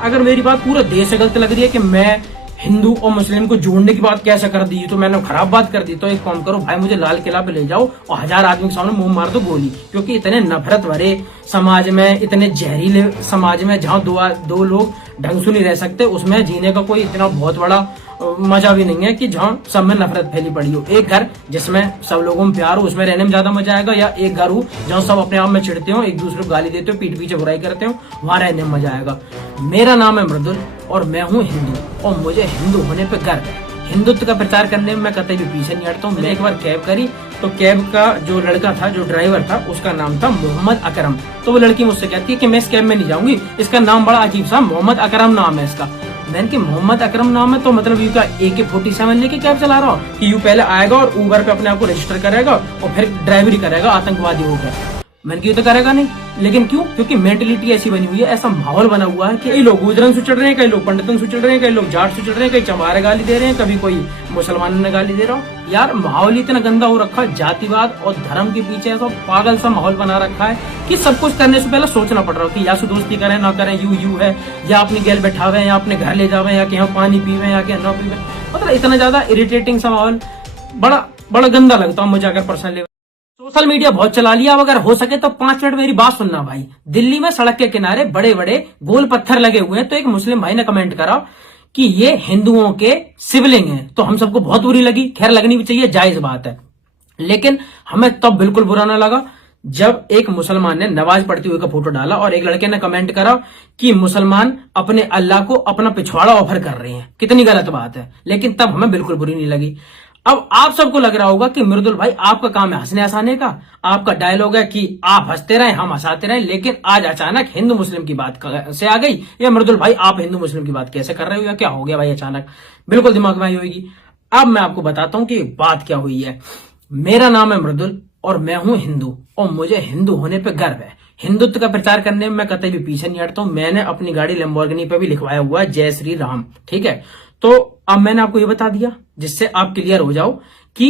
अगर मेरी बात पूरा देश से गलत लग रही है कि मैं हिंदू और मुस्लिम को जोड़ने की बात कैसे कर दी, तो मैंने खराब बात कर दी, तो एक काम करो भाई, मुझे लाल किला पे ले जाओ और 1000 आदमी के सामने मुंह मार दो गोली। क्योंकि इतने नफरत भरे समाज में, इतने जहरीले समाज में, जहाँ दो लोग ढंग से नहीं रह सकते, उसमें जीने का कोई इतना बहुत बड़ा मजा भी नहीं है कि जहाँ सब में नफरत फैली पड़ी हो। एक घर जिसमें सब लोगों में प्यार हो, उसमें रहने में ज्यादा मजा आएगा, या एक घर हो जहाँ सब अपने आप में चिढ़ते हो, एक दूसरे को गाली देते हो, पीठ पीछे बुराई करते हो, वहां रहने में मजा आएगा। मेरा नाम है मृदुल और मैं हूँ हिंदू, और मुझे हिंदू होने पे गर्व है। हिंदुत्व का प्रचार करने में मैं कतई भी पीछे नहीं हटता हूँ। मैंने एक बार कैब करी, तो कैब का जो लड़का था, जो ड्राइवर था, उसका नाम था मोहम्मद अकरम। तो वो लड़की मुझसे कहती है कि मैं इस कैब में नहीं जाऊंगी, इसका नाम बड़ा अजीब सा मोहम्मद अकरम नाम है इसका। मैंने कि मोहम्मद अकरम नाम है तो मतलब यू का AK-47 लेके कैब चला रहा हो कि यू पहले आएगा और ऊबर पे अपने आप को रजिस्टर करेगा और फिर ड्राइवरी करेगा आतंकवादी होकर। मैंने कि ये तो करेगा नहीं, लेकिन क्यों? क्योंकि मेंटेलिटी ऐसी बनी हुई है, ऐसा माहौल बना हुआ है कि कई लोग गुजरन से चढ़ रहे हैं, कई लोग पंडितन से चढ़ रहे हैं, कई लोग जाट से चढ़ रहे हैं, कई चमारे गाली दे रहे हैं, कभी कोई मुसलमानों ने गाली दे रहा हो। यार माहौल ही इतना गंदा हो रखा है, जातिवाद और धर्म के पीछे ऐसा पागल सा माहौल बना रखा है कि सब कुछ करने से पहले सोचना पड़ रहा है कि या दोस्ती करें ना करें, यू है, या अपनी गैल बैठावे, या अपने घर ले जावे, या कि यहाँ पानी पीवे, या कि ना पीवे। मतलब इतना ज्यादा इरिटेटिंग सा माहौल, बड़ा गंदा लगता है मुझे। अगर पर्सनली सोशल मीडिया बहुत चला लिया, अब अगर हो सके तो 5 मिनट मेरी बात सुनना भाई। दिल्ली में सड़क के किनारे बड़े बड़े गोल पत्थर लगे हुए हैं, तो एक मुस्लिम भाई ने कमेंट करा कि ये हिंदुओं के शिवलिंग हैं। तो हम सबको बहुत बुरी लगी, खैर लगनी भी चाहिए, जायज बात है। लेकिन हमें तब बिल्कुल बुरा ना लगा जब एक मुसलमान ने नमाज पढ़ते हुए का फोटो डाला और एक लड़के ने कमेंट करा कि मुसलमान अपने अल्लाह को अपना पिछवाड़ा ऑफर कर रहे हैं। कितनी गलत बात है, लेकिन तब हमें बिल्कुल बुरी नहीं लगी। अब आप सबको लग रहा होगा कि मृदुल भाई आपका काम है हंसने हंसाने का, आपका डायलॉग है कि आप हंसते रहे हम हंसाते रहे, लेकिन आज अचानक हिंदू मुस्लिम की बात से आ गई। या मृदुल भाई आप हिंदू मुस्लिम की बात कैसे कर रहे हो, या क्या हो गया भाई अचानक? बिल्कुल दिमाग में आई होगी। अब मैं आपको बताता हूं कि बात क्या हुई है। मेरा नाम है मृदुल और मैं हूं हिंदू, और मुझे हिंदू होने पे गर्व है। हिंदुत्व का प्रचार करने में मैं कतई भी पीछे नहीं हटता हूं। मैंने अपनी गाड़ी लैम्बोर्गिनी पे भी लिखवाया हुआ है जय श्री राम, ठीक है। तो अब मैंने आपको ये बता दिया जिससे आप क्लियर हो जाओ कि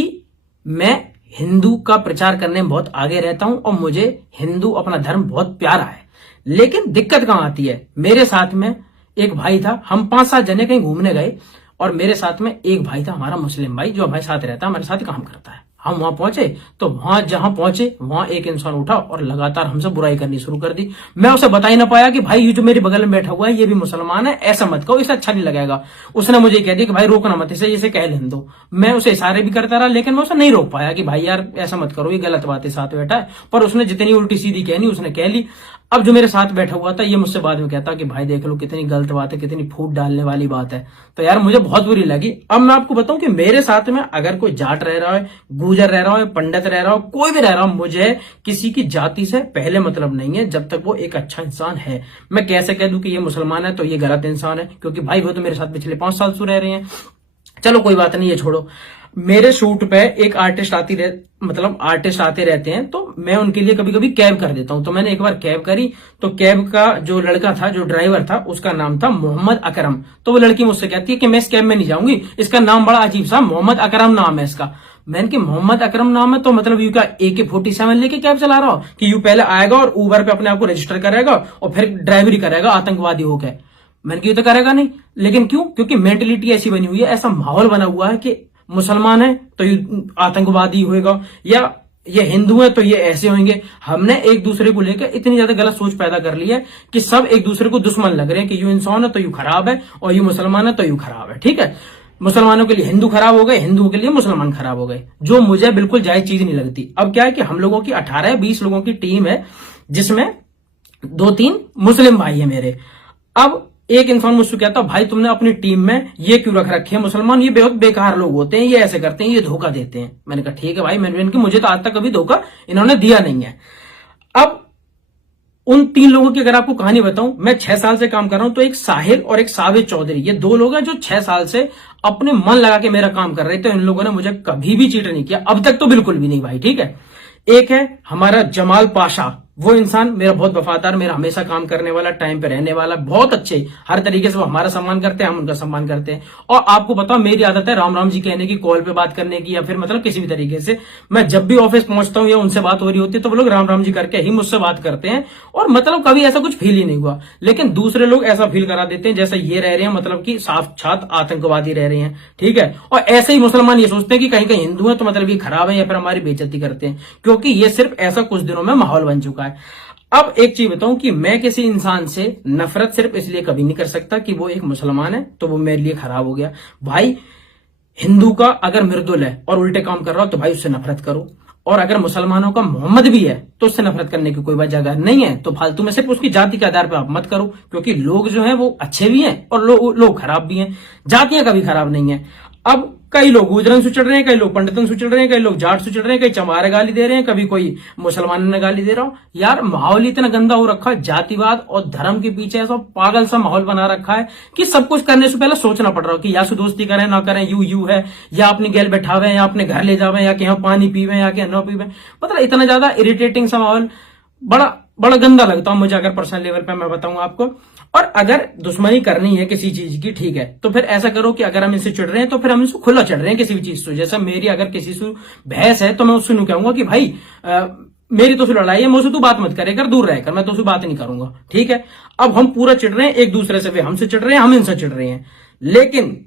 मैं हिंदू का प्रचार करने में बहुत आगे रहता हूं और मुझे हिंदू अपना धर्म बहुत प्यारा है। लेकिन दिक्कत कहां आती है? मेरे साथ में एक भाई था, हम 5-7 जने कहीं घूमने गए और मेरे साथ में एक भाई था हमारा मुस्लिम भाई, जो हमारे साथ रहता है, हमारे साथ काम करता है। हम वहां पहुंचे तो वहां जहां पहुंचे वहां एक इंसान उठा और लगातार हमसे बुराई करनी शुरू कर दी। मैं उसे बता ही ना पाया कि भाई ये जो मेरे बगल में बैठा हुआ है ये भी मुसलमान है, ऐसा मत कहो, इसे अच्छा नहीं लगेगा। उसने मुझे कह दिया कि भाई रोकना मत इसे कह लेने दो। मैं उसे इशारे भी करता रहा, लेकिन मैं उसे नहीं रोक पाया कि भाई यार ऐसा मत करो, ये गलत बात है, साथ बैठा है। पर उसने जितनी उल्टी सीधी कहनी उसने कह ली। अब जो मेरे साथ बैठा हुआ था ये मुझसे बाद में कहता कि भाई देख लो कितनी गलत बात है, कितनी फूट डालने वाली बात है। तो यार मुझे बहुत बुरी लगी। अब मैं आपको बताऊं कि मेरे साथ में अगर कोई जाट रह रहा है, गुजर रह रहा है, पंडित रह रहा हो, कोई भी रह रहा हो, मुझे किसी की जाति से पहले मतलब नहीं है जब तक वो एक अच्छा इंसान है। मैं कैसे कह दूं कि ये मुसलमान है तो ये गलत इंसान है, क्योंकि भाई वो तो मेरे साथ पिछले 5 साल से रह रहे हैं। चलो कोई बात नहीं, ये छोड़ो। मेरे शूट पे एक आर्टिस्ट आर्टिस्ट आते रहते हैं, तो मैं उनके लिए कभी कभी कैब कर देता हूं। तो मैंने एक बार कैब करी, तो कैब का जो लड़का था, जो ड्राइवर था, उसका नाम था मोहम्मद अकरम। तो वो लड़की मुझसे कहती है कि मैं इस कैब में नहीं जाऊंगी, इसका नाम बड़ा अजीब सा मोहम्मद अकरम नाम है इसका। मैंने कि मोहम्मद अकरम नाम है तो मतलब यू का AK-47 लेके कैब चला रहा हो कि यू पहले आएगा और ऊबर पे अपने आप को रजिस्टर करेगा और फिर ड्राइवरी करेगा आतंकवादी होकर। मैंने कि ये तो करेगा नहीं, लेकिन क्यों? क्योंकि मेंटेलिटी ऐसी बनी हुई है, ऐसा माहौल बना हुआ है कि मुसलमान है तो ये आतंकवादी होएगा, या ये हिंदू है तो ये ऐसे होंगे। हमने एक दूसरे को लेकर इतनी ज्यादा गलत सोच पैदा कर ली है कि सब एक दूसरे को दुश्मन लग रहे हैं कि यू इंसान है तो यू खराब है, और यू मुसलमान है तो यू खराब है, ठीक है। मुसलमानों के लिए हिंदू खराब हो गए, हिंदुओं के लिए मुसलमान खराब हो गए, जो मुझे बिल्कुल जायज चीज नहीं लगती। अब क्या है कि हम लोगों की 18-20 लोगों की टीम है, जिसमें 2-3 मुस्लिम भाई है मेरे। अब एक इंसान मुझसे कहता भाई तुमने अपनी टीम में ये क्यों रख रखे हैं मुसलमान, ये बहुत बेकार लोग होते हैं, ये ऐसे करते हैं, ये धोखा देते हैं। मैंने कहा ठीक है भाई, मैंने इनकी मुझे तो आज तक कभी धोखा इन्होंने दिया नहीं है। अब उन 3 लोगों की अगर आपको कहानी बताऊं, मैं 6 साल से काम कर रहा हूं, तो एक साहिल और एक साबित चौधरी, ये 2 लोग हैं जो 6 साल से अपने मन लगा के मेरा काम कर रहे थे। इन लोगों ने मुझे कभी भी चीट नहीं किया, अब तक तो बिल्कुल भी नहीं भाई, ठीक है। एक है हमारा जमाल पाशा, वो इंसान मेरा बहुत वफादार, मेरा हमेशा काम करने वाला, टाइम पे रहने वाला, बहुत अच्छे, हर तरीके से वो हमारा सम्मान करते हैं, हम उनका सम्मान करते हैं। और आपको बताओ मेरी आदत है राम राम जी कहने की, कॉल पे बात करने की, या फिर मतलब किसी भी तरीके से मैं जब भी ऑफिस पहुंचता हूं या उनसे बात हो रही होती है तो वो लोग राम राम जी करके ही मुझसे बात करते हैं, और मतलब कभी ऐसा कुछ फील ही नहीं हुआ। लेकिन दूसरे लोग ऐसा फील करा देते हैं जैसे ये रह रहे हैं मतलब कि साक्षात आतंकवादी रह रहे हैं, ठीक है। और ऐसे ही मुसलमान ये सोचते हैं कि कहीं कहीं हिंदू है तो मतलब ये खराब है या फिर हमारी बेइज्जती करते हैं, क्योंकि ये सिर्फ ऐसा कुछ दिनों में माहौल बन चुका है। अब एक चीज बताऊं कि मैं किसी इंसान से नफरत सिर्फ इसलिए कभी नहीं कर सकता कि वो एक मुसलमान है तो वो मेरे लिए खराब हो गया। भाई हिंदू का अगर मृदुल है और उल्टे काम कर रहा हो तो भाई उससे नफरत करो, और अगर मुसलमानों का मोहम्मद भी है तो उससे नफरत करने की कोई वजह नहीं है। तो फालतू में सिर्फ उसकी जाति के आधार पर आप मत करो, क्योंकि लोग जो हैं वो अच्छे भी हैं और लोग खराब भी हैं, जातियां कभी खराब नहीं है। अब कई लोग गुजरन से चढ़ रहे हैं, कई लोग पंडितन से चढ़ रहे हैं, कई लोग जाट से चढ़ रहे हैं, कई चमारे गाली दे रहे हैं, कभी कोई मुसलमान ने गाली दे रहा हो। यार माहौल इतना गंदा हो रखा है, जातिवाद और धर्म के पीछे ऐसा पागल सा माहौल बना रखा है कि सब कुछ करने से पहले सोचना पड़ रहा हो कि या से दोस्ती करें ना करें, यू है, या अपनी गैल बैठावे, या अपने घर ले जावे, या कि यहाँ पानी पीवे, या कि न पीवे। मतलब इतना ज्यादा इरिटेटिंग सा माहौल, बड़ा बड़ा गंदा लगता है मुझे, अगर पर्सनल लेवल पे मैं बताऊं आपको। और अगर दुश्मनी करनी है किसी चीज की, ठीक है, तो फिर ऐसा करो कि अगर हम इनसे चिढ़ रहे हैं तो फिर हम इनसे खुला चिढ़ रहे हैं किसी भी चीज से। जैसा मेरी अगर किसी से बहस है तो मैं उससे कहूंगा कि भाई मेरी तो लड़ाई है, मुझसे तू बात मत करे कर, दूर रहकर, मैं तो उससे बात नहीं करूंगा, ठीक है। अब हम पूरा चिढ़ रहे हैं एक दूसरे से, वे हमसे चिढ़ रहे हैं, हम इनसे चिढ़ रहे हैं, लेकिन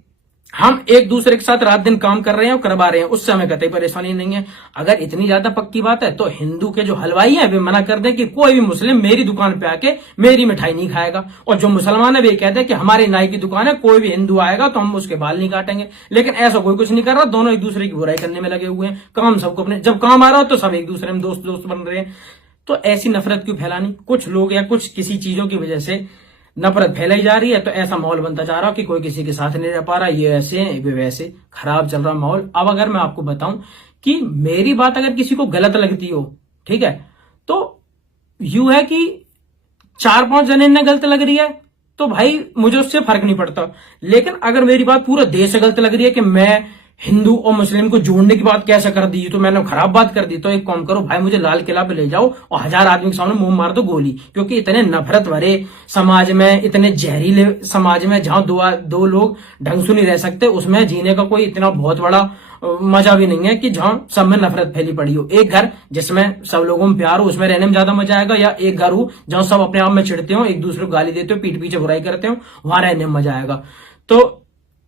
हम एक दूसरे के साथ रात दिन काम कर रहे हैं और करवा रहे हैं, उससे हमें कतई परेशानी नहीं है। अगर इतनी ज्यादा पक्की बात है तो हिंदू के जो हलवाई हैं वे मना कर दें कि कोई भी मुस्लिम मेरी दुकान पे आके मेरी मिठाई नहीं खाएगा, और जो मुसलमान है वे कहते हैं कि हमारी नाई की दुकान है, कोई भी हिंदू आएगा तो हम उसके बाल नहीं काटेंगे। लेकिन ऐसा कोई कुछ नहीं कर रहा, दोनों एक दूसरे की बुराई करने में लगे हुए हैं। काम सबको अपने, जब काम आ रहा हो तो सब एक दूसरे में दोस्त दोस्त बन रहे हैं। तो ऐसी नफरत क्यों फैलानी? कुछ लोग या कुछ किसी चीजों की वजह से नफरत फैलाई जा रही है, तो ऐसा माहौल बनता जा रहा है कि कोई किसी के साथ नहीं रह पा रहा, ये ऐसे है वे वैसे, खराब चल रहा माहौल। अब अगर मैं आपको बताऊं कि मेरी बात अगर किसी को गलत लगती हो, ठीक है, तो यू है कि 4-5 जने ने गलत लग रही है तो भाई मुझे उससे फर्क नहीं पड़ता। लेकिन अगर मेरी बात पूरा देश से गलत लग रही है कि मैं हिंदू और मुस्लिम को जोड़ने की बात कैसे कर दी, तो मैंने खराब बात कर दी, तो एक काम करो भाई, मुझे लाल किला पे ले जाओ और 1000 आदमी के सामने मुंह मार दो गोली। क्योंकि इतने नफरत भरे समाज में, इतने जहरीले समाज में, जहां दो लोग ढंग से नहीं रह सकते, उसमें जीने का कोई इतना बहुत बड़ा मजा भी नहीं है कि जहां सब में नफरत फैली पड़ी हो। एक घर जिसमें सब लोगों में प्यार हो, उसमें रहने में ज्यादा मजा आएगा, या एक घर हो जहां सब अपने आप में चिढ़ते हो, एक दूसरे को गाली देते हो, पीठ पीछे बुराई करते हो, वहां रहने में मजा आएगा। तो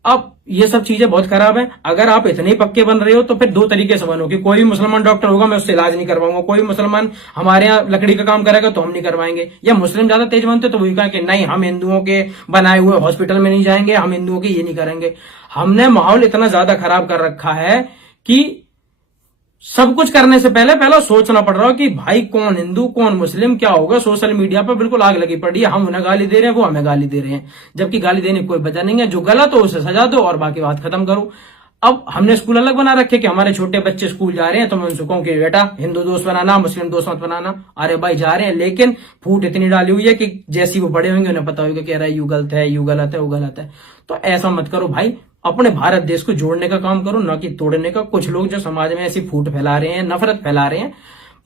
अब ये सब चीजें बहुत खराब है। अगर आप इतने ही पक्के बन रहे हो तो फिर दो तरीके से बनो कि कोई भी मुसलमान डॉक्टर होगा मैं उससे इलाज नहीं करवाऊंगा, कोई भी मुसलमान हमारे यहाँ लकड़ी का काम करेगा तो हम नहीं करवाएंगे, या मुस्लिम ज्यादा तेज बनते तो वही कहा कि नहीं हम हिंदुओं के बनाए हुए हॉस्पिटल में नहीं जाएंगे, हम हिंदुओं के ये नहीं करेंगे। हमने माहौल इतना ज्यादा खराब कर रखा है कि सब कुछ करने से पहले सोचना पड़ रहा है कि भाई कौन हिंदू कौन मुस्लिम क्या होगा। सोशल मीडिया पर बिल्कुल आग लगी पड़ी है, हम उन्हें गाली दे रहे हैं, वो हमें गाली दे रहे हैं, जबकि गाली देने की कोई वजह नहीं है। जो गलत हो उसे सजा दो और बाकी बात खत्म करो। अब हमने स्कूल अलग बना रखे कि हमारे छोटे बच्चे स्कूल जा रहे हैं तो मैं उनसे कहूं कि बेटा हिंदू दोस्त बनाना, मुस्लिम दोस्त मत बनाना। अरे भाई जा रहे हैं, लेकिन फूट इतनी डाली हुई है कि जैसी वो बड़े होंगे उन्हें पता होगा कि अरे यू गलत है, यू गलत है, वो गलत है। तो ऐसा मत करो भाई, अपने भारत देश को जोड़ने का काम करो, ना कि तोड़ने का। कुछ लोग जो समाज में ऐसी फूट फैला रहे हैं, नफरत फैला रहे हैं,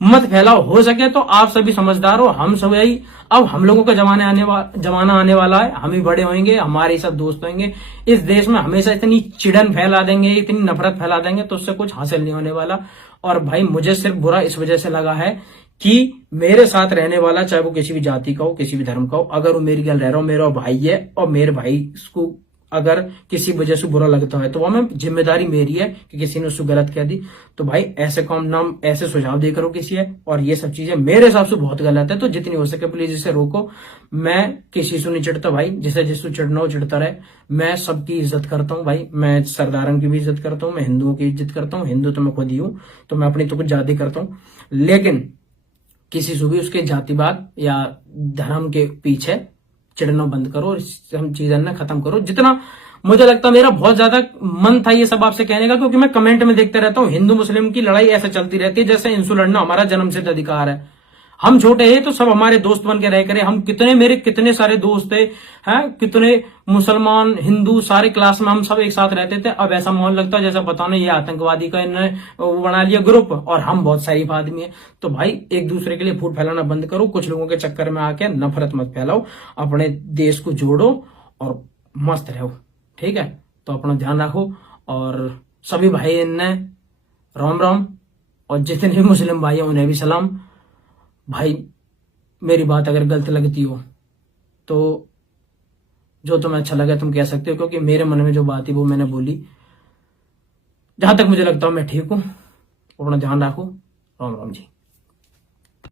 मत फैलाओ। हो सके तो आप सभी समझदार हो, हम सब यही, अब हम लोगों का जमाना आने वाला है, हम ही बड़े होंगे, हमारे सब दोस्त होंगे। इस देश में हमेशा इतनी चिड़न फैला देंगे, इतनी नफरत फैला देंगे तो उससे कुछ हासिल नहीं होने वाला। और भाई मुझे सिर्फ बुरा इस वजह से लगा है कि मेरे साथ रहने वाला, चाहे वो किसी भी जाति का हो, किसी भी धर्म का हो, अगर वो मेरी गल रह रहा हो, मेरा भाई है, और मेरे भाई को अगर किसी वजह से बुरा लगता है तो वह जिम्मेदारी मेरी है कि किसी ने उसको गलत कह दी। तो भाई ऐसे काम नाम ऐसे सुझाव देकर हो किसी है, और ये सब चीजें मेरे हिसाब से बहुत गलत है। तो जितनी हो सके प्लीज इसे रोको। मैं किसी से नहीं चिढ़ता भाई, जिसे जिससे चिढ़ना हो चिढ़ता रहे। मैं सबकी इज्जत करता हूँ भाई, मैं सरदारों की भी इज्जत करता हूँ, मैं हिंदुओं की इज्जत करता हूँ, हिंदू तो मैं खुद ही हूँ, तो मैं अपनी तो कुछ ज्यादा करता हूँ। लेकिन किसी से भी उसके जातिवाद या धर्म के पीछे चिढ़ना बंद करो और हम चीजें ना खत्म करो। जितना मुझे लगता, मेरा बहुत ज्यादा मन था ये सब आपसे कहने का, क्योंकि मैं कमेंट में देखते रहता हूँ हिंदू मुस्लिम की लड़ाई ऐसे चलती रहती है जैसे इंसू लड़ना हमारा जन्मसिद्ध अधिकार है। हम छोटे हैं तो सब हमारे दोस्त बन के रह करे। हम कितने, मेरे कितने सारे दोस्त थे हैं, कितने मुसलमान हिंदू सारे क्लास में हम सब एक साथ रहते थे। अब ऐसा माहौल लगता है जैसा पता नहीं ये आतंकवादी का इन्होंने वो बना लिया ग्रुप, और हम बहुत शरीफ आदमी है। तो भाई एक दूसरे के लिए फूट फैलाना बंद करो, कुछ लोगों के चक्कर में आके नफरत मत फैलाओ, अपने देश को जोड़ो और मस्त रहो, ठीक है। तो अपना ध्यान रखो, और सभी भाई ने राम राम, और जितने भी मुस्लिम भाई हैं उन्हें भी सलाम। भाई मेरी बात अगर गलत लगती हो तो जो तुम्हें अच्छा लगे तुम कह सकते हो, क्योंकि मेरे मन में जो बात थी वो मैंने बोली। जहां तक मुझे लगता है मैं ठीक हूं। अपना ध्यान रखो। राम राम जी।